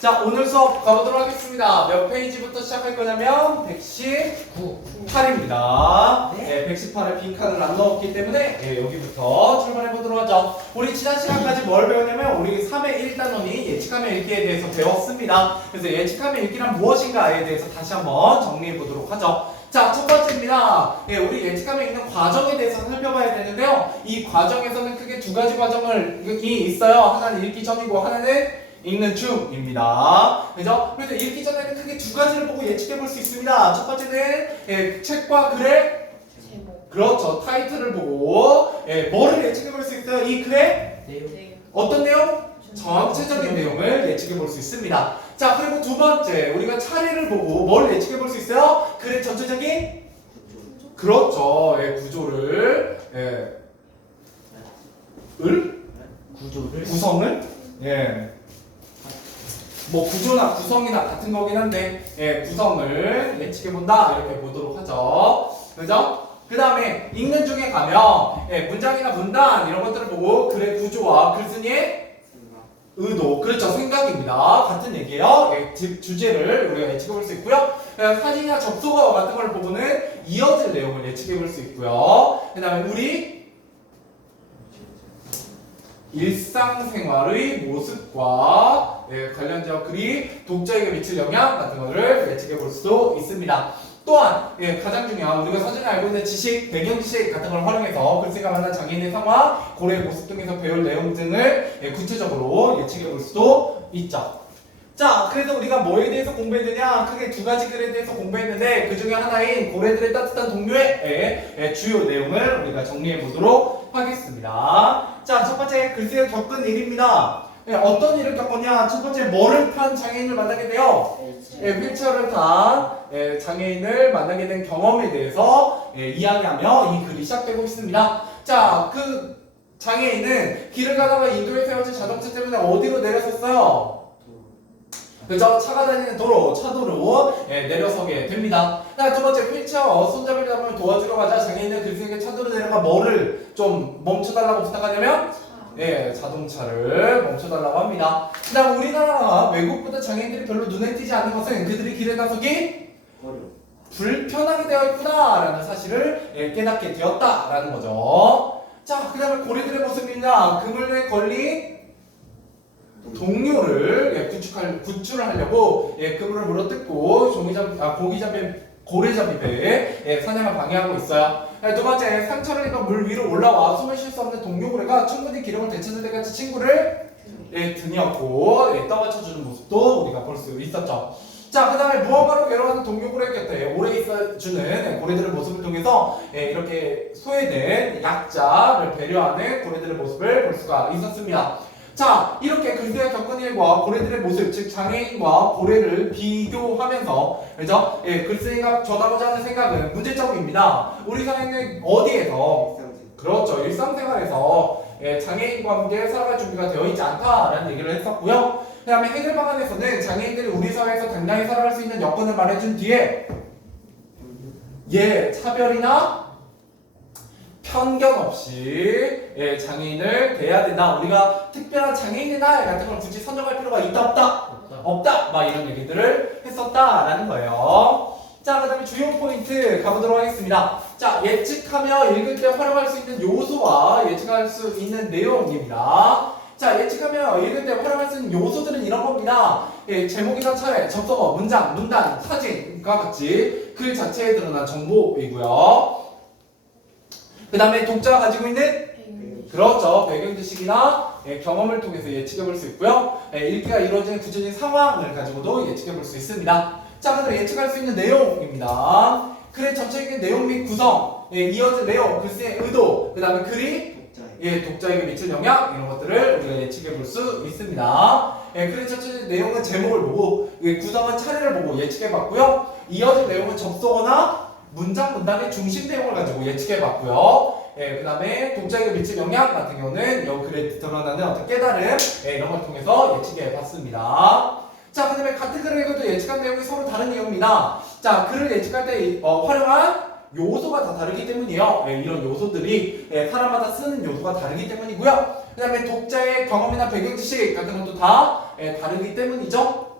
자, 오늘 수업 가보도록 하겠습니다. 몇 페이지부터 시작할 거냐면 118입니다. 네, 118에 빈칸을 안 넣었기 때문에 여기부터 출발해 보도록 하죠. 우리 지난 시간까지 뭘 배웠냐면 우리 3의 1단원이 예측하며 읽기에 대해서 배웠습니다. 그래서 예측하며 읽기란 무엇인가에 대해서 다시 한번 정리해 보도록 하죠. 자, 첫 번째입니다. 우리 예측하며 읽는 과정에 대해서 살펴봐야 되는데요. 이 과정에서는 크게 두 가지 과정이 있어요. 하나는 읽기 전이고 하나는 읽는 중입니다. 그죠? 그래서 읽기 전에는 크게 두 가지를 보고 예측해 볼 수 있습니다. 첫 번째는 책과 글의 제목. 그렇죠. 타이틀을 보고 뭐를 예측해 볼 수 있어요? 이 글의 내용. 어떤 내용? 전체적인 내용을 예측해 볼 수 있습니다. 자, 그리고 두 번째 우리가 차례를 보고 뭘 예측해 볼 수 있어요? 글의 전체적인 그렇죠. 구조를 구성을 뭐 구조나 구성이나 같은 거긴 한데 구성을 예측해 본다 이렇게 보도록 하죠. 그죠? 그 다음에 읽는 중에 가면 문장이나 문단 이런 것들을 보고 글의 구조와 글쓴이의 의도, 그렇죠, 생각입니다. 같은 얘기예요. 주제를 우리가 예측해 볼 수 있고요. 사진이나 접속어 같은 걸 보고는 이어질 내용을 예측해 볼 수 있고요. 그 다음에 우리 일상생활의 모습과 관련된 글이 독자에게 미칠 영향 같은 것을 예측해 볼 수도 있습니다. 또한 가장 중요한 우리가 서전에 알고 있는 지식, 배경 지식 같은 걸 활용해서 글쓰기가 만난 장애인의 상황, 고래의 모습 등에서 배울 내용 등을 구체적으로 예측해 볼 수도 있죠. 자, 그래서 우리가 뭐에 대해서 공부했느냐? 크게 두 가지 글에 대해서 공부했는데 그 중에 하나인 고래들의 따뜻한 동료의 주요 내용을 우리가 정리해 보도록 하겠습니다. 자, 첫 번째 글쓰기를 겪은 일입니다. 어떤 일을 겪었냐? 첫 번째 뭐를 탄 장애인을 만나게 돼요? 휠체어를 탄 장애인을 만나게 된 경험에 대해서 이야기하며 이 글이 시작되고 있습니다. 자, 그 장애인은 길을 가다가 인도에 세워진 자동차 때문에 어디로 내렸었어요? 그죠? 차가 다니는 도로, 차도로 내려서게 됩니다. 두 번째, 휠체어 손잡이를 잡으면 도와주러 가자 장애인은 글쓰기에 차도로 내려가 뭐를 좀 멈춰달라고 부탁하냐면 자동차를 멈춰달라고 합니다. 그 다음 우리나라가 외국보다 장애인들이 별로 눈에 띄지 않는 것은 그들이 길에 나서기 불편하게 되어 있구나 라는 사실을 깨닫게 되었다라는 거죠. 자, 그 다음에 고래들의 모습이냐, 그물에 걸린 동료를 구출을 하려고 그물을 물어뜯고 고래잡이배에 사냥을 방해하고 있어요. 두 번째, 상처를 입어 물 위로 올라와 숨을 쉴 수 없는 동료고래가 충분히 기력을 되찾을 때까지 친구를 등에 업고 떠받쳐주는 모습도 우리가 볼 수 있었죠. 자, 그 다음에 무언가로 괴로워하는 동료고래 곁에 오래 있어주는 고래들의 모습을 통해서 이렇게 소외된 약자를 배려하는 고래들의 모습을 볼 수가 있었습니다. 자, 이렇게 글쓰기가 겪은 일과 고래들의 모습, 즉 장애인과 고래를 비교하면서, 그죠? 글쓰기가 전하고자 하는 생각은 문제점입니다. 우리 사회는 어디에서? 그렇죠, 일상생활에서 장애인과 함께 살아갈 준비가 되어 있지 않다라는 얘기를 했었고요. 그 다음에 해결 방안에서는 장애인들이 우리 사회에서 당당히 살아갈 수 있는 여건을 말해준 뒤에 차별이나 편견 없이 장애인을 대해야 된다. 우리가 특별한 장애인의 날 같은 걸 굳이 선정할 필요가 있다 없다 막 이런 얘기들을 했었다라는 거예요. 자, 그 다음에 주요 포인트 가보도록 하겠습니다. 자, 예측하며 읽을 때 활용할 수 있는 요소와 예측할 수 있는 내용입니다. 자, 예측하며 읽을 때 활용할 수 있는 요소들은 이런 겁니다. 제목이나 차례, 접속어, 문장, 문단, 사진과 같이 글 자체에 드러난 정보이고요. 그 다음에 독자가 가지고 있는 그렇죠, 배경 지식이나 경험을 통해서 예측해 볼 수 있고요. 읽기가 이루어지는 구체적인 상황을 가지고도 예측해 볼 수 있습니다. 자, 그다음에 예측할 수 있는 내용입니다. 글의 전체적인 내용 및 구성, 이어진 내용, 글쓰기의 의도, 그 다음에 글이 독자에게 미칠 영향 이런 것들을 우리가 예측해 볼 수 있습니다. 글의 전체적인 내용은 제목을 보고 구성은 차례를 보고 예측해 봤고요. 이어진 내용은 접속어나 문장, 문단의 중심 내용을 가지고 예측해 봤고요. 그 다음에 독자에게 미칠 영향 같은 경우는 이 글에 드러나는 어떤 깨달음 이런 걸 통해서 예측해 봤습니다. 자, 그 다음에 같은 글을 읽어도 예측한 내용이 서로 다른 내용입니다. 자, 글을 예측할 때 활용한 요소가 다 다르기 때문이에요. 이런 요소들이 사람마다 쓰는 요소가 다르기 때문이고요. 그 다음에 독자의 경험이나 배경 지식 같은 것도 다 다르기 때문이죠.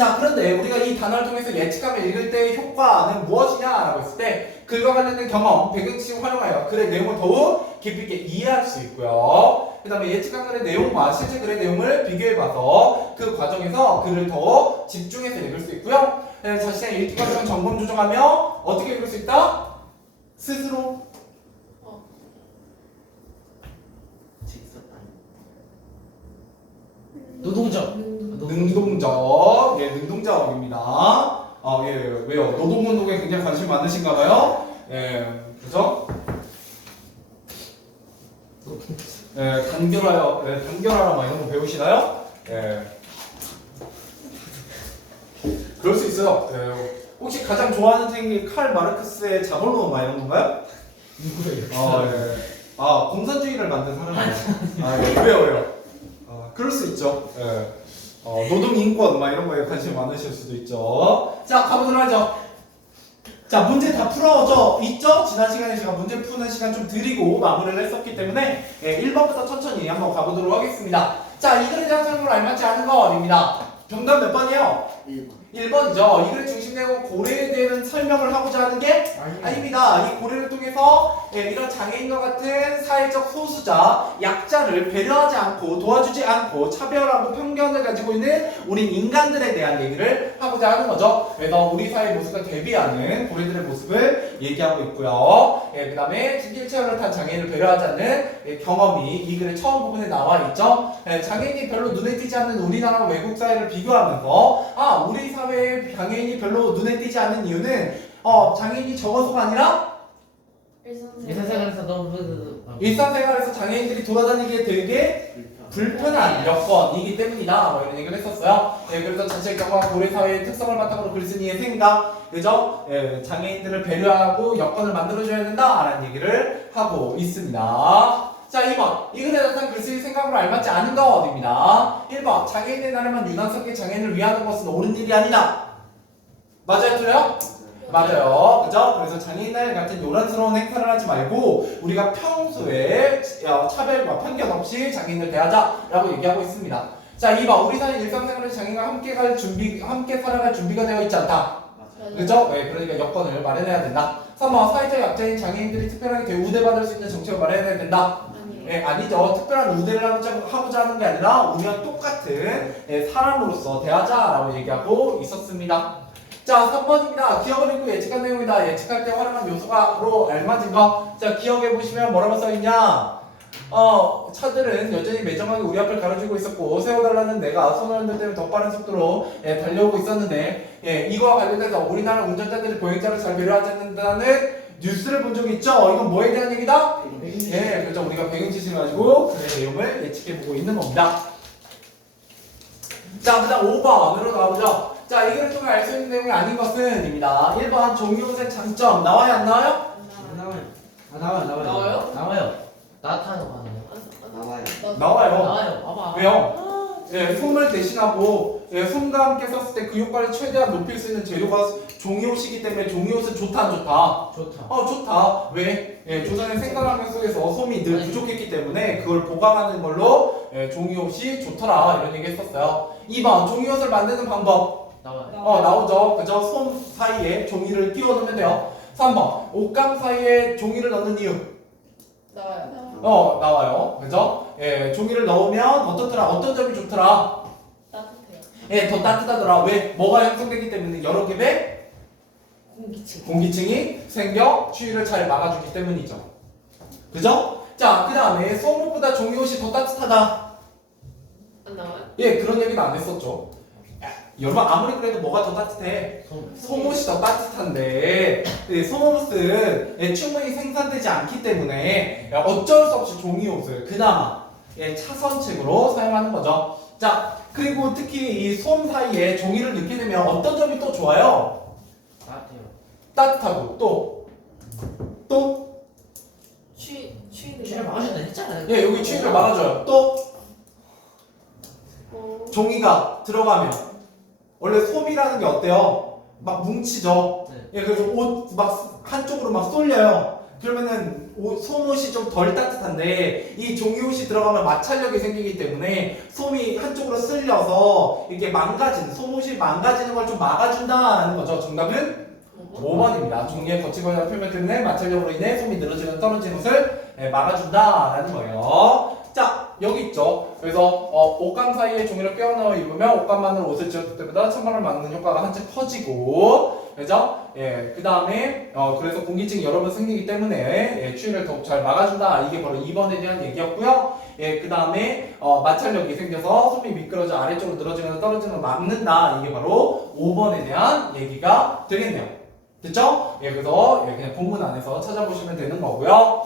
자, 그런데 우리가 이 단어를 통해서 예측하며 읽을 때의 효과는 무엇이냐라고 했을 때 글과 관련된 경험, 배경지식을 활용하여 글의 내용을 더욱 깊이 있게 이해할 수 있고요. 그 다음에 예측한 글의 내용과 실제 글의 내용을 비교해봐서 그 과정에서 글을 더 집중해서 읽을 수 있고요. 자신의 읽기 과정을 점검 조정하며 어떻게 읽을 수 있다? 스스로 노동적. 능동적, 예, 능동적입니다. 예, 왜요? 노동운동에 굉장히 관심 많으신가봐요. 예, 그죠? 예, 단결하여, 예, 단결하라 막 이런 거 배우시나요? 예. 그럴 수 있어요. 예. 혹시 가장 좋아하는 책이 칼 마르크스의 자본론 막 이런 건가요? 누구예요? 예. 아, 공산주의를 만든 사람이에요. 아, 예. 왜요? 그럴 수 있죠. 예. 노동 인권 막 이런 거에 관심 많으실 수도 있죠. 자, 가보도록 하죠. 자, 문제 다 풀어져 있죠? 지난 시간에 제가 문제 푸는 시간 좀 드리고 마무리를 했었기 때문에 1번부터 천천히 한번 가보도록 하겠습니다. 자, 이 글에 대한 설명을 알맞지 않은 거 아닙니다. 정답 몇 번이에요? 1번이죠. 이 글의 중심 내용은 고래에 대한 설명을 하고자 하는 게 아닙니다. 이 고래를 통해서 이런 장애인과 같은 사회적 소수자, 약자를 배려하지 않고 도와주지 않고 차별하고 편견을 가지고 있는 우리 인간들에 대한 얘기를 하고자 하는 거죠. 그래서 우리 사회 모습과 대비하는 고래들의 모습을 얘기하고 있고요. 그 다음에 휠체어를 탄 장애인을 배려하지 않는 경험이 이 글의 처음 부분에 나와 있죠. 장애인이 별로 눈에 띄지 않는 우리나라와 외국 사회를 비교하면서 우리 사회의 장애인이 별로 눈에 띄지 않는 이유는 장애인이 적어서가 아니라 일상생활에서 너무 일상생활에서 장애인들이 돌아다니기에 되게 불편한 여건이기 때문이다. 뭐 이런 얘기를 했었어요. 그래서 전체 경과 고래 사회의 특성을 바탕으로 글쓴이의 생각, 그죠? 장애인들을 배려하고 여건을 만들어줘야 된다라는 얘기를 하고 있습니다. 자, 2번. 이 글에 나타난 글쓰기 생각으로 알맞지 않은 거 어디입니다. 1번. 장애인의 나라만 유난스럽게 장애인을 위하는 것은 옳은 일이 아니다. 맞아요, 틀려요? 맞아요. 그죠? 그래서 장애인날 같은 요란스러운 행사를 하지 말고 우리가 평소에 차별과 편견 없이 장애인을 대하자라고 얘기하고 있습니다. 자, 2번. 우리 사회 일상생활에서 장애인과 함께 살아갈 준비가 되어 있지 않다. 그죠? 그러니까 여건을 마련해야 된다. 3번. 사회적 약자인 장애인들이 특별하게 대우대받을 수 있는 정책을 마련해야 된다. 아니죠. 특별한 우대를 하고자 하는 게 아니라 우리와 똑같은 사람으로서 대하자라고 얘기하고 있었습니다. 자, 3번입니다. 기억을 읽고 예측한 내용이다. 예측할 때 활용한 요소가로 알맞은 거. 자, 기억해 보시면 뭐라고 써있냐? 차들은 여전히 매정하게 우리 앞을 가로지고 있었고 세워달라는 내가 손을 흔들때면 더 빠른 속도로 달려오고 있었는데 이거와 관련해서 우리나라 운전자들이 보행자를 잘 배려하지 않는다는 뉴스를 본 적이 있죠? 이건 뭐에 대한 얘기다? 그렇죠. 우리가 배경지식을 가지고 그 내용을 예측해보고 있는 겁니다. 자, 그 다음 5번으로 나오죠. 자, 이 글을 통해 알 수 있는 내용이 아닌 것은 입니다. 1번 종이옷의 장점 나와요? 안 나와요? 나와요. 나타나는 거 아니에요? 나와요. 봐봐. 왜요? 솜을 대신하고 솜과 함께 썼을 때 그 효과를 최대한 높일 수 있는 재료가 종이옷이기 때문에 종이옷은 좋다 안 좋다? 좋다. 왜? 조선의 생활환경 속에서 솜이 늘 부족했기 때문에 그걸 보강하는 걸로 종이옷이 좋더라 이런 얘기 했었어요. 2번 종이옷을 만드는 방법 나와요. 나오죠. 그죠? 솜 사이에 종이를 끼워 넣으면 돼요. 3번 옷감 사이에 종이를 넣는 이유 나와요. 그죠? 종이를 넣으면 어떻더라? 어떤 점이 좋더라? 따뜻해요. 더 따뜻하더라. 왜? 뭐가 형성되기 때문에 여러 개의 공기층이 생겨 추위를 잘 막아주기 때문이죠. 그죠? 자, 그 다음에 솜옷보다 종이옷이 더 따뜻하다. 안 나와요? 그런 얘기는 안 했었죠. 여러분 아무리 그래도 뭐가 더 따뜻해? 솜옷이 더 따뜻한데 솜옷은 충분히 생산되지 않기 때문에 어쩔 수 없이 종이옷을 그나마 차선책으로 사용하는 거죠. 자, 그리고 특히 이 솜 사이에 종이를 넣게 되면 어떤 점이 또 좋아요? 따뜻하고 또 취를 막아준다 했잖아요. 여기 추위를 막아줘요. 또 종이가 들어가면 원래 솜이라는 게 어때요? 막 뭉치죠. 그래서 옷 막 한쪽으로 막 쏠려요. 그러면은 솜옷이 좀 덜 따뜻한데 이 종이옷이 들어가면 마찰력이 생기기 때문에 솜이 한쪽으로 쓸려서 이게 솜옷이 망가지는 걸 좀 막아준다라는 거죠. 정답은 5번입니다. 종이의 거치거나 표면 때문에 마찰력으로 인해 솜이 늘어지는 떨어지는 것을 막아준다라는 거예요. 자, 여기 있죠. 그래서 옷감 사이에 종이를 껴 넣어 입으면 옷감만으로 옷을 지었을 때보다 천막을 막는 효과가 한층 커지고, 그죠? 예, 그 다음에 그래서 공기증이 여러 번 생기기 때문에 추위를 더욱 잘 막아준다. 이게 바로 2번에 대한 얘기였고요. 예, 그 다음에 마찰력이 생겨서 솜이 미끄러져 아래쪽으로 늘어지면서 떨어지는 걸 막는다. 이게 바로 5번에 대한 얘기가 되겠네요. 됐죠? 예, 그래서 그냥 본문 안에서 찾아보시면 되는 거고요.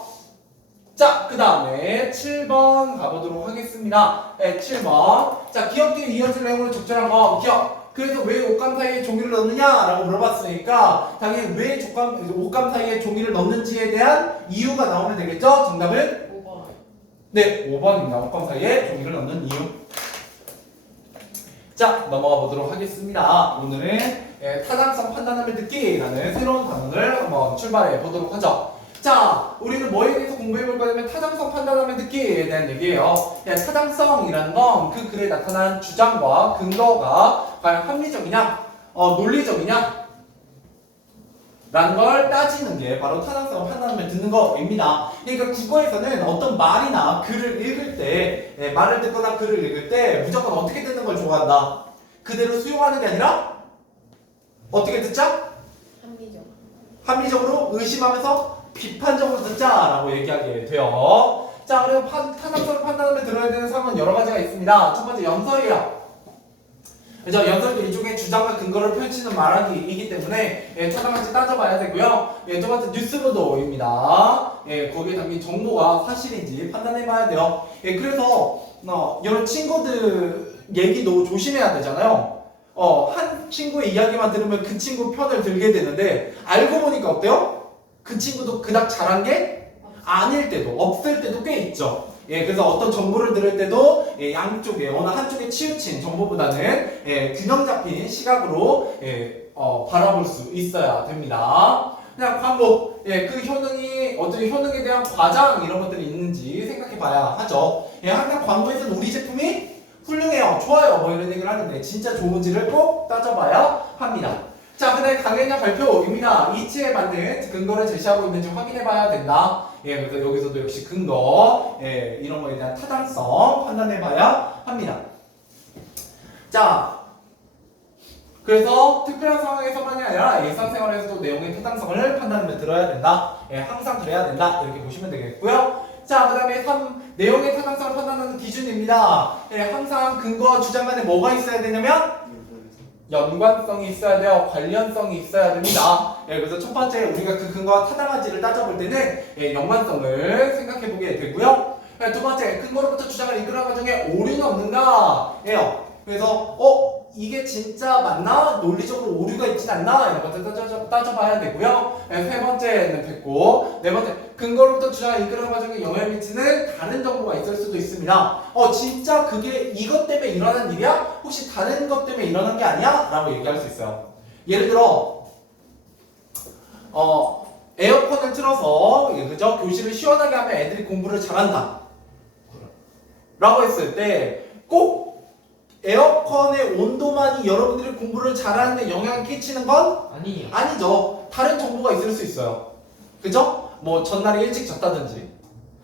자, 그 다음에 7번 가보도록 하겠습니다. 네, 7번. 자, 기억 뒤에 이어질 내용으로 적절한 거, 기억. 그래서 왜 옷감 사이에 종이를 넣느냐라고 물어봤으니까, 당연히 왜 옷감 사이에 종이를 넣는지에 대한 이유가 나오면 되겠죠? 정답은? 5번. 네, 5번입니다. 옷감 사이에 종이를 넣는 이유. 자, 넘어가 보도록 하겠습니다. 오늘은 타당성 판단함을 듣기라는 새로운 단원을 한번 출발해 보도록 하죠. 자, 우리는 뭐에 대해서 공부해 볼 거냐면 타당성 판단함을 듣기에 대한 얘기예요. 타당성이라는 건 그 글에 나타난 주장과 근거가 과연 합리적이냐, 논리적이냐 라는 걸 따지는 게 바로 타당성 판단함을 듣는 거입니다. 그러니까 국어에서는 어떤 말이나 글을 읽을 때, 말을 듣거나 글을 읽을 때 무조건 어떻게 듣는 걸 좋아한다. 그대로 수용하는 게 아니라 어떻게 듣자? 합리적으로 의심하면서 비판적으로 듣자라고 얘기하게 돼요. 자, 그리고 타당성을 판단하면 들어야 되는 사항은 여러 가지가 있습니다. 첫 번째 연설이요. 그래서 연설도 일종의 주장과 근거를 펼치는 말하기이기 때문에 타당한지 따져봐야 되고요. 두 번째 뉴스 보도입니다. 거기에 담긴 정보가 사실인지 판단해봐야 돼요. 그래서 여러 친구들 얘기도 조심해야 되잖아요. 한 친구의 이야기만 들으면 그 친구 편을 들게 되는데 알고 보니까 어때요? 그 친구도 그닥 잘한 게 아닐 때도 없을 때도 꽤 있죠. 그래서 어떤 정보를 들을 때도 양쪽에 어느 한쪽에 치우친 정보보다는 균형 잡힌 시각으로 바라볼 수 있어야 됩니다. 그냥 광고, 그 효능이 어떤 효능에 대한 과장 이런 것들이 있는지 생각해 봐야 하죠. 항상 광고에서는 우리 제품이 훌륭해요, 좋아요 뭐 이런 얘기를 하는데 진짜 좋은지를 꼭 따져봐야 합니다. 자, 그 다음에 강의냐 발표입니다. 이치에 맞는 근거를 제시하고 있는지 확인해봐야 된다. 그래서 여기서도 역시 근거, 이런 거에 대한 타당성 판단해봐야 합니다. 자, 그래서 특별한 상황에서만이 아니라 일상생활에서도 내용의 타당성을 판단하며 들어야 된다. 항상 그래야 된다. 이렇게 보시면 되겠고요. 자, 그 다음에 3. 내용의 타당성을 판단하는 기준입니다. 항상 근거와 주장 간에 뭐가 있어야 되냐면 연관성이 있어야 돼요. 관련성이 있어야 됩니다. 그래서 첫 번째 우리가 그 근거가 타당한지를 따져볼 때는 연관성을 생각해 보게 되고요. 두 번째 근거로부터 주장을 이끌어가는 과정에 오류는 없는가 예요. 그래서 이게 진짜 맞나? 논리적으로 오류가 있진 않나? 이런 것들 따져봐야 되고요. 세 번째는 됐고, 네 번째 근거로부터 주장을 이끌어가는 과정에 영향을 미치는 다른 정보가 있을 수도 있습니다. 진짜 그게 이것 때문에 일어난 일이야? 혹시 다른 것 때문에 일어난 게 아니야? 라고 얘기할 수 있어요. 예를 들어 에어컨을 틀어서 그죠? 교실을 시원하게 하면 애들이 공부를 잘한다 라고 했을 때 꼭 에어컨의 온도만이 여러분들이 공부를 잘하는데 영향을 끼치는 건 아니죠. 다른 정보가 있을 수 있어요. 그죠? 뭐 전날에 일찍 잤다든지,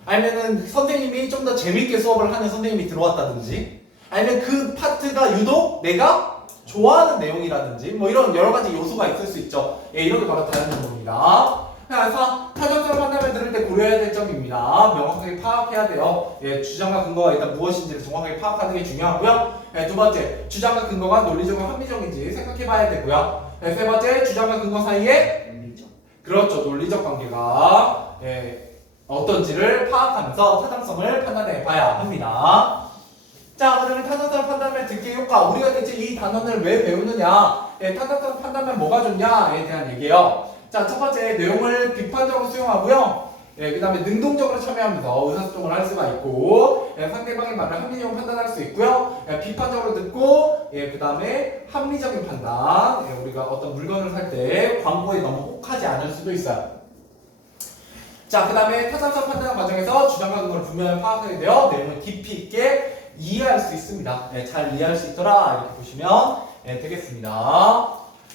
아니면은 선생님이 좀 더 재밌게 수업을 하는 선생님이 들어왔다든지, 아니면 그 파트가 유독 내가 좋아하는 내용이라든지, 뭐 이런 여러 가지 요소가 있을 수 있죠. 이런 게 바로 다른 정보입니다. 그래서 타당성을 판단을 들을 때 고려해야 될 점입니다. 명확하게 파악해야 돼요. 주장과 근거가 일단 무엇인지를 정확하게 파악하는 게 중요하고요. 두 번째, 주장과 근거가 논리적으로 합리적인지 생각해봐야 되고요. 세 번째, 주장과 근거 사이에 그렇죠, 논리적 관계가 어떤지를 파악하면서 타당성을 판단해봐야 합니다. 자, 그러면 타당성 판단을 듣기 효과, 우리가 대체 이 단원을 왜 배우느냐, 타당성 판단면 뭐가 좋냐에 대한 얘기예요. 자, 첫 번째, 내용을 비판적으로 수용하고요. 그 다음에 능동적으로 참여하면서 의사소통을 할 수가 있고, 상대방의 말을 합리적으로 판단할 수 있고요. 비판적으로 듣고, 그 다음에 합리적인 판단. 우리가 어떤 물건을 살 때 광고에 너무 혹하지 않을 수도 있어요. 자, 그 다음에 타당성 판단 과정에서 주장과 근거를 분명히 파악하게 되어 내용을 깊이 있게 이해할 수 있습니다. 네, 잘 이해할 수 있더라 이렇게 보시면 되겠습니다.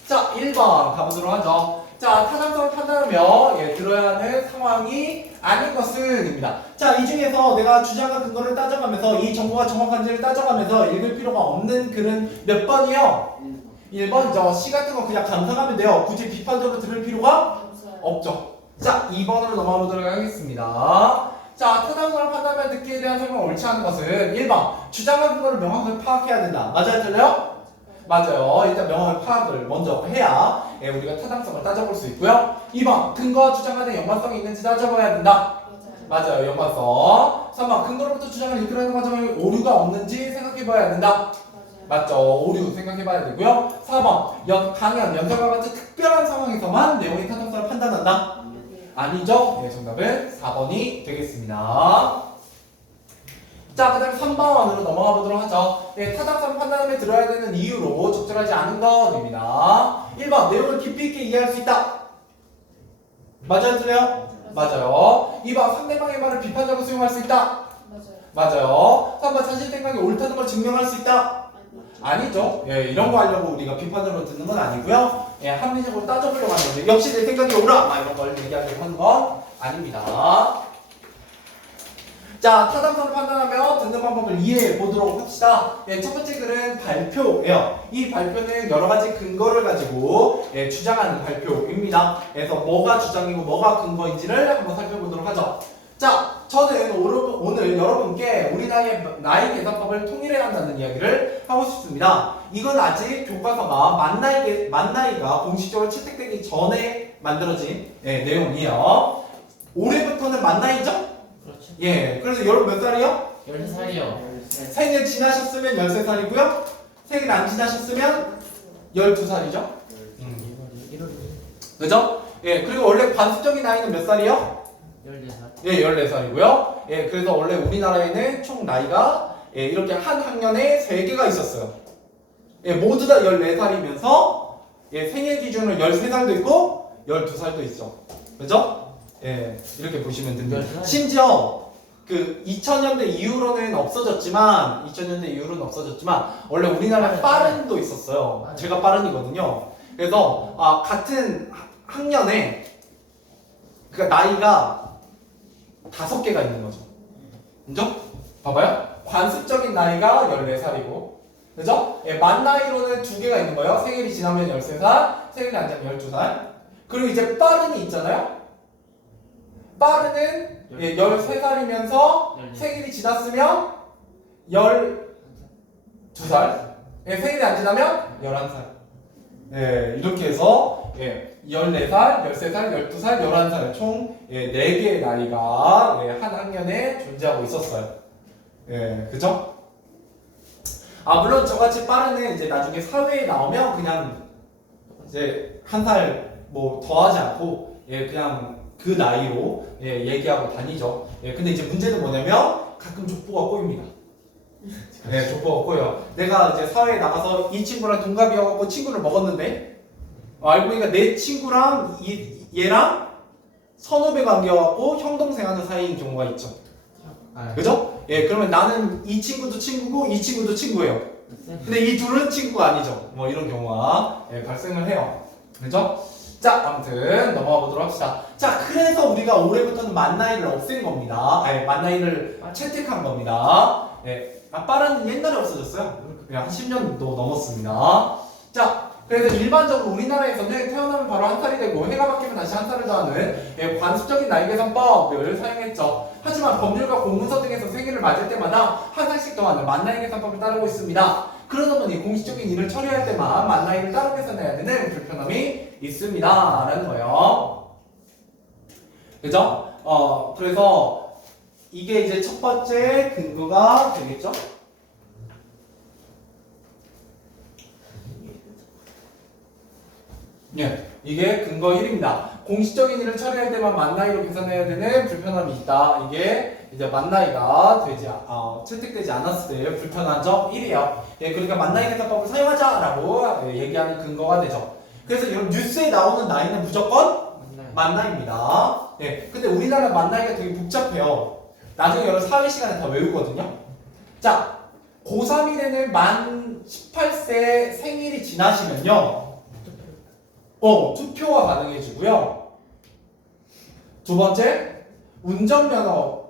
자, 1번 가보도록 하죠. 자, 타당성을 판단하며 들어야 하는 상황이 아닌 것은입니다. 자, 이 중에서 내가 주장과 근거를 따져가면서 이 정보가 정확한지를 따져가면서 읽을 필요가 없는 글은 몇 번이요? 1번이죠. 시 같은 거 그냥 감상하면 돼요. 굳이 비판적으로 들을 필요가 없죠. 자, 2번으로 넘어가 보도록 하겠습니다. 자, 타당성을 판단하며 듣기에 대한 설명을 옳지 않은 것은 1번 주장과 근거를 명확하게 파악해야 된다. 맞아요? 틀려요? 맞아요. 일단 명확한 파악을 먼저 해야 우리가 타당성을 따져볼 수 있고요. 2번 근거와 주장 간에 연관성이 있는지 따져봐야 된다. 맞아요. 연관성. 3번 근거로부터 주장을 이끌어내는 과정에 오류가 없는지 생각해봐야 된다. 맞죠. 오류 생각해봐야 되고요. 4번 강연, 연설과 같은 특별한 상황에서만 내용의 타당성을 판단한다. 아니죠. 네, 정답은 4번이 되겠습니다. 자, 그 다음에 3번으로 넘어가 보도록 하죠. 타당성 판단함에 들어야 되는 이유로 적절하지 않은 것입니다. 1번 내용을 깊이 있게 이해할 수 있다. 맞아요? 틀려요? 맞아요. 2번 상대방의 말을 비판적으로 수용할 수 있다. 맞아요. 3번 자신 생각이 옳다는 걸 증명할 수 있다. 아니죠. 이런 거 하려고 우리가 비판적으로 듣는 건 아니고요. 합리적으로 따져보려고 하는 거죠. 역시 내 생각이 옳아! 막 이런 걸 얘기하려고 하는 건 아닙니다. 자, 타당성을 판단하며 듣는 방법을 이해해 보도록 합시다. 첫 번째 글은 발표예요. 이 발표는 여러 가지 근거를 가지고 주장하는 발표입니다. 그래서 뭐가 주장이고 뭐가 근거인지를 한번 살펴보도록 하죠. 자, 저는 오늘 여러분께 우리 나이 계산법을 통일해야 한다는 이야기를 하고 싶습니다. 이건 아직 교과서가 만 나이가 공식적으로 채택되기 전에 만들어진 내용이에요. 올해부터는 만 나이죠? 그렇죠. 그래서 여러분 몇 살이요? 13살이요. 생일 지나셨으면 13살이고요. 생일 안 지나셨으면 12살이죠? 그죠? 그리고 원래 관습적인 나이는 몇 살이요? 14살. 14살이고요. 그래서 원래 우리나라에는 총 나이가 이렇게 한 학년에 3개가 있었어요. 모두 다 14살이면서 생일 기준으로 13살도 있고 12살도 있죠. 그죠? 이렇게 보시면 됩니다. 12살? 심지어 그 2000년대 이후로는 없어졌지만 원래 우리나라에 빠른도 있었어요. 제가 빠른이거든요. 그래서 같은 학년에 그러니까 나이가 5개가 있는 거죠. 그죠? 봐봐요. 관습적인 나이가 14살이고, 그죠? 만 나이로는 2개가 있는 거예요. 생일이 지나면 13살, 생일이 안 지나면 12살. 그리고 이제 빠른이 있잖아요. 빠른은 13살이면서 생일이 지났으면 12살. 생일이 안 지나면 11살. 이렇게 해서 14살, 13살, 12살, 11살 총 4개의 나이가 한 학년에 존재하고 있었어요. 그죠? 물론 저같이 빠르는 이제 나중에 사회에 나오면 그냥 이제 한 살 뭐 더하지 않고 그냥 그 나이로 얘기하고 다니죠. 근데 이제 문제는 뭐냐면 가끔 족보가 꼬입니다. 족보가 꼬여요. 내가 이제 사회에 나가서 이 친구랑 동갑이어갖고 친구를 먹었는데 알고 보니까 내 친구랑 얘랑 선후배 관계여갖고 형 동생 하는 사이인 경우가 있죠. 그죠? 그러면 나는 이 친구도 친구고 이 친구도 친구예요. 근데 이 둘은 친구가 아니죠. 뭐 이런 경우가 발생을 해요. 그죠? 자, 아무튼 넘어가 보도록 합시다. 자, 그래서 우리가 올해부터는 만 나이를 없앤 겁니다. 만 나이를 채택한 겁니다. 빠른 옛날에 없어졌어요. 그냥 한 10년도 넘었습니다. 자, 그래서 일반적으로 우리나라에서는 태어나면 바로 한 살이 되고 해가 바뀌면 다시 한 살을 더하는 관습적인 나이 계산법을 사용했죠. 하지만 법률과 공문서 등에서 생일을 맞을 때마다 한 살씩 더하는 만 나이 계산법을 따르고 있습니다. 그러다 보니 공식적인 일을 처리할 때만 만 나이를 따로 계산해야 되는 불편함이 있습니다. 라는 거예요. 그죠? 그래서 이게 이제 첫 번째 근거가 되겠죠? 이게 근거 1입니다. 공식적인 일을 처리할 때만 만 나이로 계산해야 되는 불편함이 있다. 이게 이제 만 나이가 채택되지 않았을 때 불편한 점 1이에요. 그러니까 만 나이 계산법을 사용하자라고 얘기하는 근거가 되죠. 그래서 이런 뉴스에 나오는 나이는 무조건 만나입니다. 예, 근데 우리나라 만나기가 되게 복잡해요. 나중에 여러분 사회 시간에 다 외우거든요. 자, 고3이 되는 만 18세 생일이 지나시면요. 투표가 가능해지고요. 두 번째, 운전면허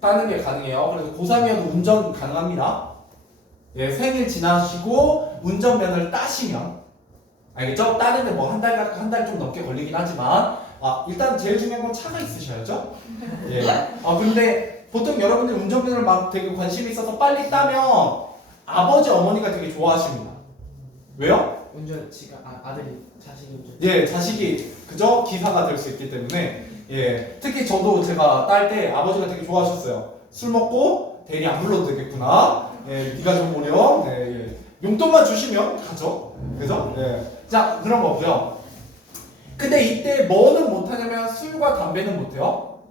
따는 게 가능해요. 그래서 고3이어도 운전 가능합니다. 예, 생일 지나시고 운전면허를 따시면, 알겠죠? 따는데 뭐 한 달 좀 넘게 걸리긴 하지만, 일단 제일 중요한 건 차가 있으셔야죠. 예. 근데 보통 여러분들 운전면허를 막 되게 관심이 있어서 빨리 따면 아버지 어머니가 되게 좋아하십니다. 왜요? 운전 지가 아들이 자식이 운전. 예, 자식이 그저 기사가 될 수 있기 때문에. 예, 특히 저도 제가 딸 때 아버지가 되게 좋아하셨어요. 술 먹고 대리 안 불러도 되겠구나. 예, 네가 좀 오렴. 네, 예. 용돈만 주시면 가죠. 그죠? 예. 자, 그런 거고요. 근데 이때 뭐는 못하냐면 술과 담배는 못해요.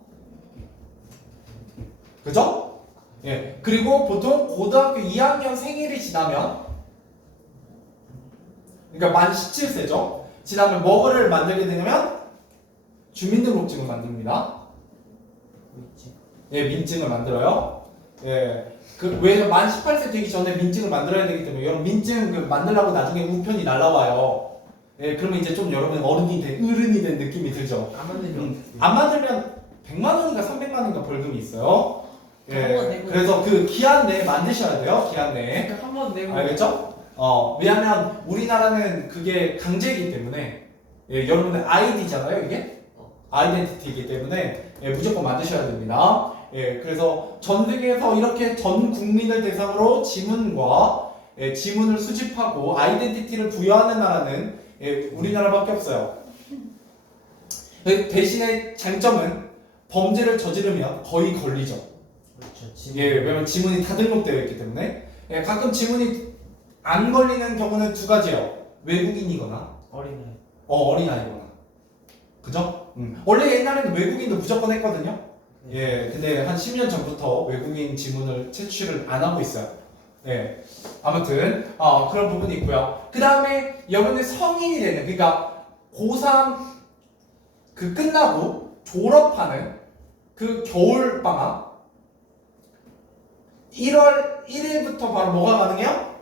그죠? 예. 그리고 보통 고등학교 2학년 생일이 지나면, 그러니까 만 17세죠. 지나면 뭐를 만들게 되냐면 주민등록증을 만듭니다. 있지. 예, 민증을 만들어요. 예. 왜냐면 만 18세 되기 전에 민증을 만들어야 되기 때문에 여러분 민증 만들려고 나중에 우편이 날라와요. 예, 그러면 이제 좀 여러분 어른이 된 느낌이 들죠. 안 만들면 안 만들면 100만 원인가 300만 원인가 벌금이 있어요. 한번 예. 내고. 그래서 그 기한 내에 만드셔야 돼요. 기한 내에. 한번 내고. 알겠죠? 왜냐면 우리나라는 그게 강제이기 때문에, 예, 여러분들 아이디잖아요, 이게? 아이덴티티이기 때문에, 예, 무조건 만드셔야 됩니다. 예, 그래서 전 세계에서 이렇게 전 국민을 대상으로 지문과, 예, 지문을 수집하고 아이덴티티를 부여하는 나라는, 예, 우리나라밖에 없어요. 대신에 장점은 범죄를 저지르면 거의 걸리죠. 그렇죠. 지문. 예, 왜냐면 지문이 다 등록되어 있기 때문에. 예, 가끔 지문이 안 걸리는 경우는 두 가지예요. 외국인이거나 어린애. 어린아이거나. 그죠? 원래 옛날에는 외국인도 무조건 했거든요. 예, 근데 한 10년 전부터 외국인 지문을 채취를 안 하고 있어요. 예, 아무튼 그런 부분이 있고요. 그 다음에 여러분들 성인이 되는, 그러니까 고3 그 끝나고 졸업하는 그 겨울 방학 1월 1일부터 바로 뭐가 가능해요?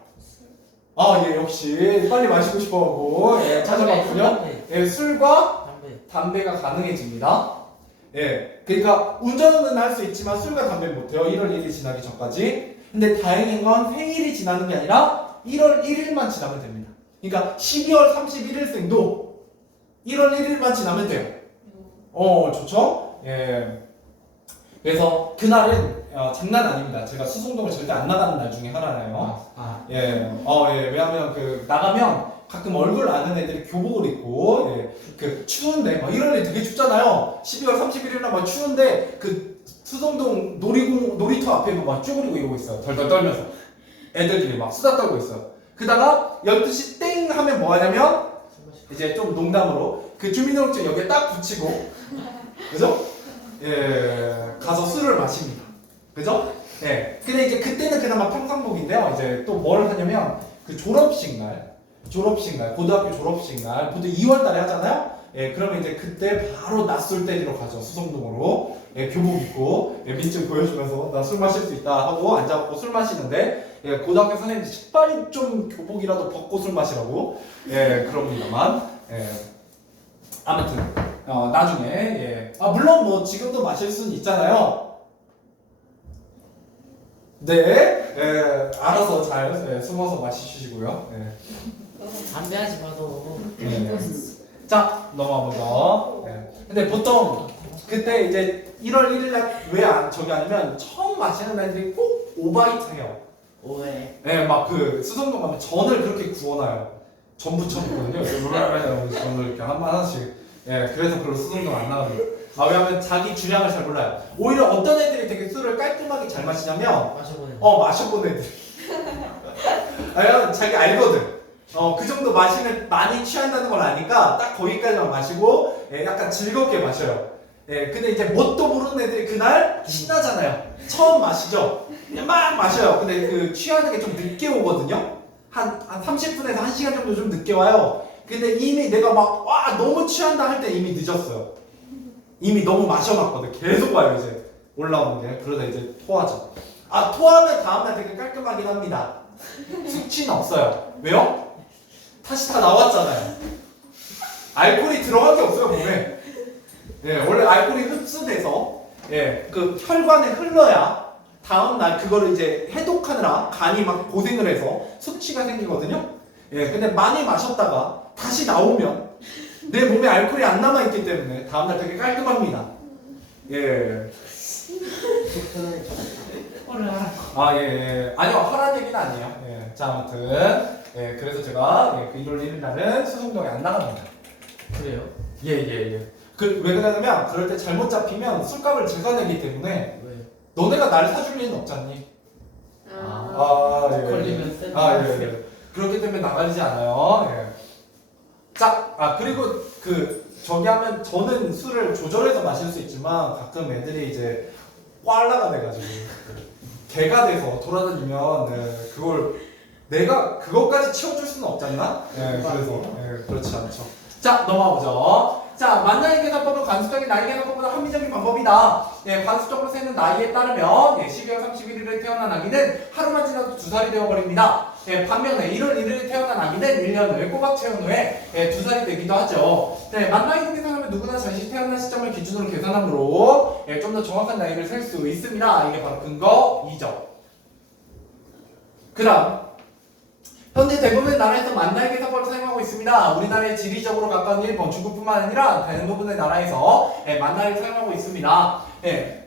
예, 역시 빨리 마시고 싶어하고, 예, 찾아봤군요. 예, 술과 담배가 가능해집니다. 예, 그러니까 운전은 할 수 있지만 술과 담배는 못해요. 1월 1일 지나기 전까지. 근데 다행인 건 생일이 지나는 게 아니라 1월 1일만 지나면 됩니다. 그러니까 12월 31일생도 1월 1일만 지나면 돼요. 좋죠? 예. 그래서 그날은 장난 아닙니다. 제가 수송동을 절대 안 나가는 날 중에 하나예요. 예, 왜냐면 나가면 가끔 얼굴 아는 애들이 교복을 입고, 예, 추운데 막 1월에 되게 춥잖아요. 12월 31일날 막 추운데 수송동 놀이터 앞에 막 쭈그리고 이러고 있어요. 덜덜 떨면서 애들끼리 막 수다 떨고 있어요. 그다가 12시 땡 하면 뭐 하냐면 이제 좀 농담으로 주민등록증 여기에 딱 붙이고, 그죠? 예, 가서 술을 마십니다. 그죠? 예. 근데 이제 그때는 그나마 평상복인데요. 이제 또 뭘 하냐면 졸업식 날, 고등학교 졸업식 날, 보통 2월 달에 하잖아요? 예, 그러면 이제 그때 바로 낮술 때리러 가죠. 수성동으로. 예, 교복 입고, 예, 민증 보여주면서 나 술 마실 수 있다 하고 앉아갖고 술 마시는데, 예, 고등학교 선생님들 식빨이 좀 교복이라도 벗고 술 마시라고, 예, 그럽니다만, 예. 아무튼, 나중에, 예. 물론 뭐 지금도 마실 수는 있잖아요. 네, 예, 알아서 잘, 예, 숨어서 마시시고요. 예. 담배 하지 마도. 네. 자, 넘어가보죠. 네. 근데 보통 그때 이제 1월 1일날 왜 저기 아니면 처음 마시는 애들이 꼭 오바이트 해요. 오해. 네, 막 수성동 가면 전을 그렇게 구워놔요. 전 부쳐먹거든요. 전을 이렇게 하나씩. 예, 그래서 별로 수성동 안 나가요. 왜냐면 자기 주량을 잘 몰라요. 오히려 어떤 애들이 되게 술을 깔끔하게 잘 마시냐면, 마셔보네. 마셔본 애들. 왜냐면 자기 알거든. 그 정도 마시면 많이 취한다는 걸 아니까 딱 거기까지만 마시고, 예, 약간 즐겁게 마셔요. 예, 근데 이제 뭣도 모르는 애들이 그날 신나잖아요. 처음 마시죠? 그냥 막 마셔요. 근데 취하는 게 좀 늦게 오거든요? 한 30분에서 1시간 정도 좀 늦게 와요. 근데 이미 내가 너무 취한다 할 때 이미 늦었어요. 이미 너무 마셔놨거든. 계속 와요 이제 올라오는 게. 그러다 이제 토하죠. 아 토하면 다음날 되게 깔끔하긴 합니다. 숙취는 없어요. 왜요? 다시 다 나왔잖아요. 알코올이 들어간 게 없어요 몸에. 예, 원래 알코올이 흡수돼서 그 혈관에 흘러야 다음날 그거를 이제 해독하느라 간이 막 고생을 해서 숙취가 생기거든요. 근데 많이 마셨다가 다시 나오면 내 몸에 알코올이 안 남아있기 때문에 다음날 되게 깔끔합니다. 독서는 아니요, 하라는 얘기는 아니에요. 자, 아무튼 그래서 제가 그 1월 1일 날은 수송동에 안 나갑니다. 그래요? 왜 그러냐면 그럴 때 잘못 잡히면 술값을 제가 내기 때문에 왜? 너네가 날 사줄 리는 없잖니. 걸리면 센. 그렇기 때문에 나가지 않아요. 자, 그리고 저기 하면 저는 술을 조절해서 마실 수 있지만 가끔 애들이 이제 꽐라가 돼가지고 개가 돼서 돌아다니면 그걸 내가 그것까지 치워줄 수는 없잖나? 그래서 그렇지 않죠. 자, 넘어가 보죠. 자, 만나이 계산법은 관습적인 나이 계산법보다 합리적인 방법이다. 관습적으로 세는 나이에 따르면 12월 31일에 태어난 아기는 하루만 지나도 2살이 되어버립니다. 반면에 1월 1일에 태어난 아기는 1년을 꼬박 채운 후에 2살이 되기도 하죠. 만나이로 계산하면 누구나 자신이 태어난 시점을 기준으로 계산하므로 좀 더 정확한 나이를 셀 수 있습니다. 이게 바로 근거 2죠. 그 다음 현재 대부분의 나라에서 만나이 계산법을 사용하고 있습니다. 우리나라의 지리적으로 가까운 일본, 중국뿐만 아니라 대부분의 나라에서 만나이를 사용하고 있습니다.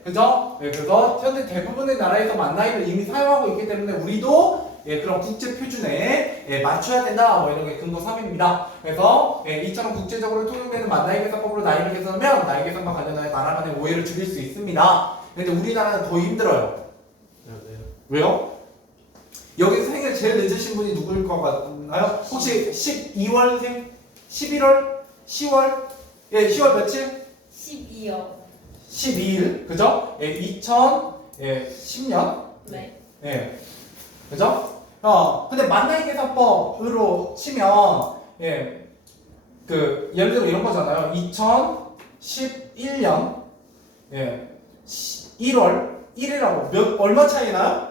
그죠? 그래서 현재 대부분의 나라에서 만나이를 이미 사용하고 있기 때문에 우리도 그런 국제 표준에 맞춰야 된다. 뭐 이런 게 근거 3입니다. 그래서 이처럼 국제적으로 통용되는 만나이 계산법으로 나이를 계산하면 나이 계산과 관련하여 나라 간의 오해를 줄일 수 있습니다. 근데 우리나라는 더 힘들어요. 왜요? 여기서 생일 제일 늦으신 분이 누구일 것 같나요? 혹시 12월생? 11월? 10월? 10월 며칠? 12요. 12일, 그죠? 2010년? 네. 그죠? 근데 만나이 계산법으로 치면, 예를 들어 이런 거잖아요. 2011년, 1월 1일하고 얼마 차이 나요?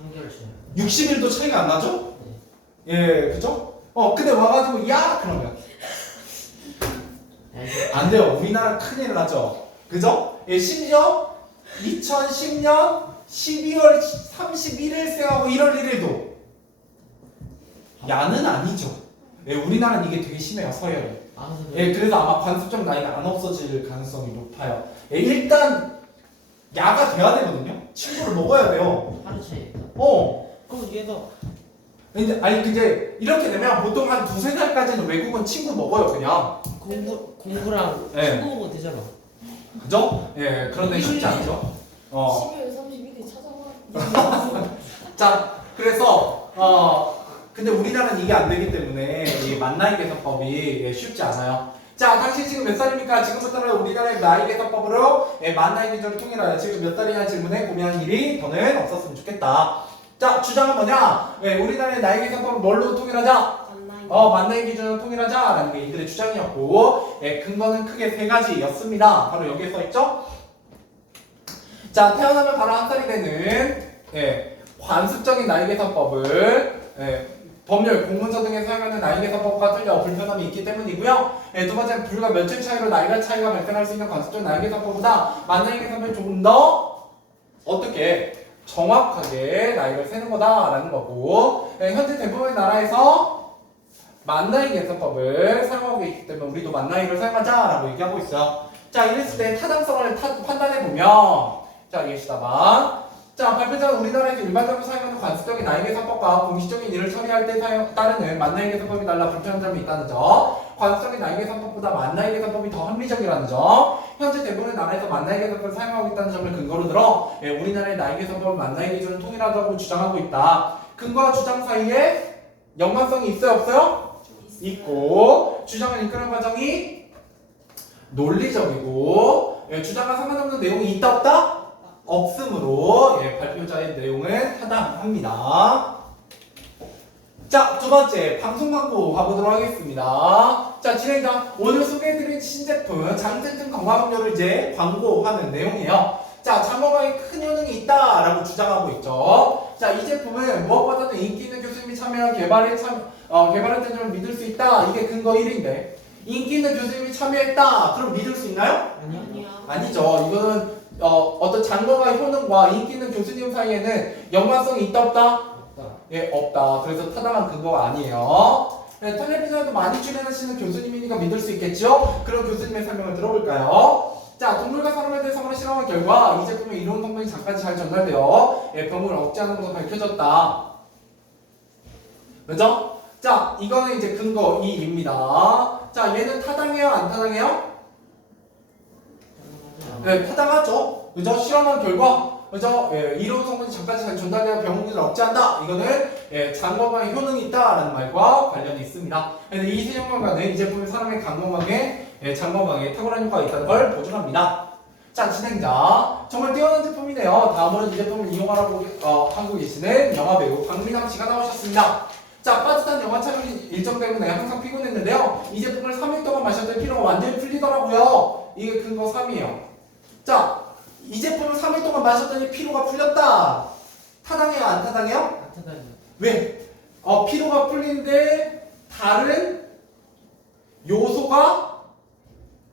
3개월 차이. 60일도 차이가 안 나죠? 그죠? 근데 와가지고, 그러면. 안 돼요. 우리나라 큰일 나죠? 그죠? 심지어 2010년 12월 31일생하고 1월 1일도 야는 아니죠. 우리나라는 이게 되게 심해요. 서열이. 그래서 아마 관습적 나이가 안 없어질 가능성이 높아요. 일단 야가 돼야 되거든요. 친구를 먹어야 돼요. 하루 차이. 그럼 얘가 근데 이렇게 되면 보통 한 2-3살까지는 외국은 친구 먹어요. 그냥 공부랑 네. 친구 먹으면 되잖아. 그죠? 그런데 쉽지 않죠. 12월 31일 찾아와. 자, 그래서 근데 우리나라는 이게 안 되기 때문에 이 만나이 계산법이 쉽지 않아요. 자, 당신 지금 몇 살입니까? 지금부터는 우리나라의 나이 계산법으로 만나이 기준을 통일하여 지금 몇 살이냐 질문에 고민하는 일이 더는 없었으면 좋겠다. 자, 주장은 뭐냐? 우리나라의 나이 계산법을 뭘로 통일하자? 만나이 기준을 통일하자라는 게 이들의 주장이었고, 근거는 크게 3가지였습니다. 바로 여기에 써 있죠? 자, 태어나면 바로 1살이 되는 관습적인 나이 계산법을 법률, 공문서 등에 사용하는 나이 계산법과 틀려 불편함이 있기 때문이고요. 두 번째는 불과 며칠 차이로 나이가 차이가 발생할 수 있는 관습적 나이 계산법보다 만나이 계산법이 조금 더 어떻게 정확하게 나이를 세는 거다라는 거고, 현재 대부분의 나라에서 만나이 계산법을 사용하고 있기 때문에 우리도 만나이를 사용하자라고 얘기하고 있어요. 자, 이랬을 때 타당성을 판단해보면, 자, 계시다가 자, 발표자는 우리나라에서 일반적으로 사용하는 관습적인 나이 계산법과 공식적인 일을 처리할 때 따르는 만나이 계산법이 달라 불편한 점이 있다는 점, 관습적인 나이 계산법보다 만나이 계산법이 더 합리적이라는 점, 현재 대부분의 나라에서 만나이 계산법을 사용하고 있다는 점을 근거로 들어 우리나라의 나이 계산법은 만나이 기준을 통일하다고 주장하고 있다. 근거와 주장 사이에 연관성이 있어요, 없어요? 있고, 주장을 이끄는 과정이 논리적이고, 주장과 상관없는 내용이 있다, 없다? 없으므로 발표자의 내용은 타당합니다. 자, 두 번째 방송 광고 가보도록 하겠습니다. 자, 진행자 오늘 소개해드린 신제품 장튼튼 건강음료를 이제 광고하는 내용이에요. 자, 장건강에 큰 효능이 있다라고 주장하고 있죠. 자, 이 제품은 무엇보다도 인기 있는 교수님이 참여한 개발했던 점을 믿을 수 있다. 이게 근거 1인데 인기 있는 교수님이 참여했다. 그럼 믿을 수 있나요? 아니요. 아니요. 아니죠. 이거는 어떤 장건강의 효능과 인기 있는 교수님 사이에는 연관성이 있다 없다? 없다. 예, 없다. 그래서 타당한 근거가 아니에요. 네, 텔레비전에도 많이 출연하시는 교수님이니까 믿을 수 있겠죠? 그런 교수님의 설명을 들어볼까요? 자, 동물과 사람에 대해 성을 실험한 결과 이 제품의 이론 성분이 잠깐 잘 전달되어 병을 억제하는 것으로 밝혀졌다. 그죠? 자, 이거는 이제 근거 2입니다. 자, 얘는 타당해요? 안 타당해요? 네, 타당하죠. 그죠? 실험한 결과, 그죠? 예, 이론 성분이 잠깐 잘 전달되어 병을 억제한다. 이거는 장 건강에 효능이 있다라는 말과 관련이 있습니다. 그래서 이 세 연관과는 이 제품이 사람의 장 건강에 장 건강에 탁월한 효과가 있다는 걸 보증합니다. 자, 진행자 정말 뛰어난 제품이네요. 다음으로 이 제품을 이용하라고 하고 계시는 영화배우 박민남 씨가 나오셨습니다. 자, 빠듯한 영화 촬영 일정 때문에 항상 피곤했는데요. 이 제품을 3일 동안 마셨더니 피로가 완전히 풀리더라고요. 이게 근거 3이에요. 자, 이 제품을 3일 동안 마셨더니 피로가 풀렸다. 타당해요? 안 타당해요? 안 타다니. 왜? 피로가 풀리는데 다른 요소가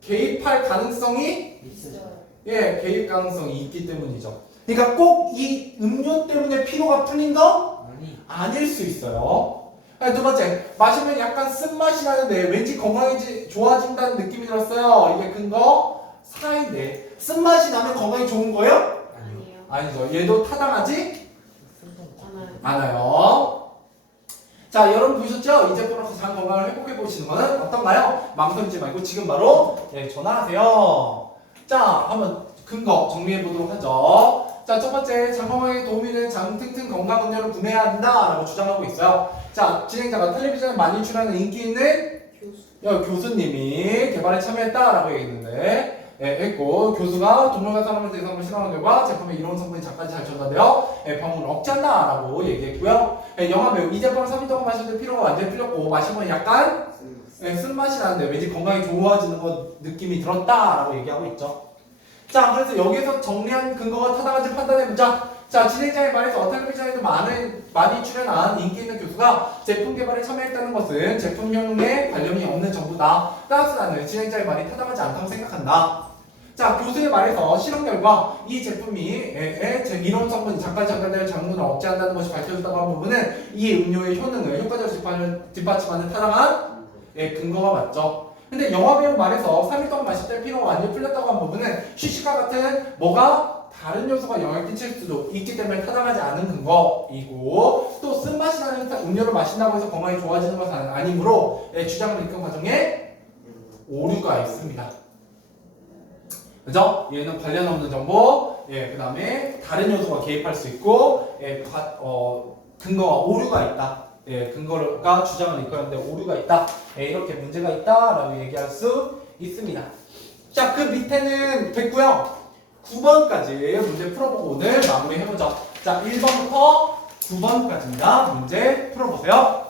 개입할 가능성이 있어요. 예, 개입 가능성이 있기 때문이죠. 그러니까 꼭 이 음료 때문에 피로가 풀린 거? 아니. 아닐 수 있어요. 두 번째, 마시면 약간 쓴맛이 나는데 왠지 건강이 좋아진다는 느낌이 들었어요. 이게 근거 4인데 쓴맛이 나면 건강이 좋은 거예요? 아니요. 아니에요. 아니죠. 얘도 타당하지 않아요. 않아요. 자, 여러분 보셨죠? 이 제품으로 장 건강을 회복해 보시는 거는 어떤가요? 망설이지 말고 지금 바로 전화하세요. 자, 한번 근거 정리해 보도록 하죠. 자, 첫 번째, 장 건강에 도움이 되는 장튼튼 건강 음료를 구매해야 한다라고 주장하고 있어요. 자, 진행자가 텔레비전에 많이 출연하는 인기 있는 교수. 교수님이 개발에 참여했다라고 얘기했는데 했고, 교수가 동물과 사람을 대상으로 실험한 결과 제품의 이론 성분이 잠깐 잘 전달되어 병을 억제한다라고 얘기했고요. 영화배우 이 제품을 3일 동안 마셨는데 피로가 완전히 풀렸고 마시면 약간 쓴맛이 나는데 왠지 건강이 좋아지는 것 느낌이 들었다라고 얘기하고 있죠. 자, 그래서 여기서 정리한 근거가 타당한지 판단해보자. 자, 진행자의 말에서 텔레비전에도 많이 출연한 인기 있는 교수가 제품 개발에 참여했다는 것은 제품 효능에 관련이 없는 정보다. 따라서 나는 진행자의 말이 타당하지 않다고 생각한다. 자, 교수의 말에서 실험 결과 이 제품이 이론 성분이 잠깐 전달될 장문을 억제한다는 것이 밝혀졌다고 한 부분은 이 음료의 효능을 효과적으로 뒷받침하는 타당한 근거가 맞죠. 근데 영화배우 말에서 3일 동안 마실 때 피로가 완전히 풀렸다고 한 부분은 휴식과 같은 뭐가 다른 요소가 영향을 끼칠 수도 있기 때문에 타당하지 않은 근거이고, 또 쓴맛이 나는 음료를 마신다고 해서 건강이 좋아지는 것은 아니므로 주장을 이끈 과정에 오류가 있습니다. 그죠? 얘는 관련 없는 정보, 그 다음에 다른 요소가 개입할 수 있고, 근거가 오류가 있다. 근거가 주장을 이끌었는데 오류가 있다. 이렇게 문제가 있다라고 얘기할 수 있습니다. 자, 그 밑에는 됐고요. 9번까지 문제 풀어보고 오늘 마무리해보죠. 자, 1번부터 9번까지입니다. 문제 풀어보세요.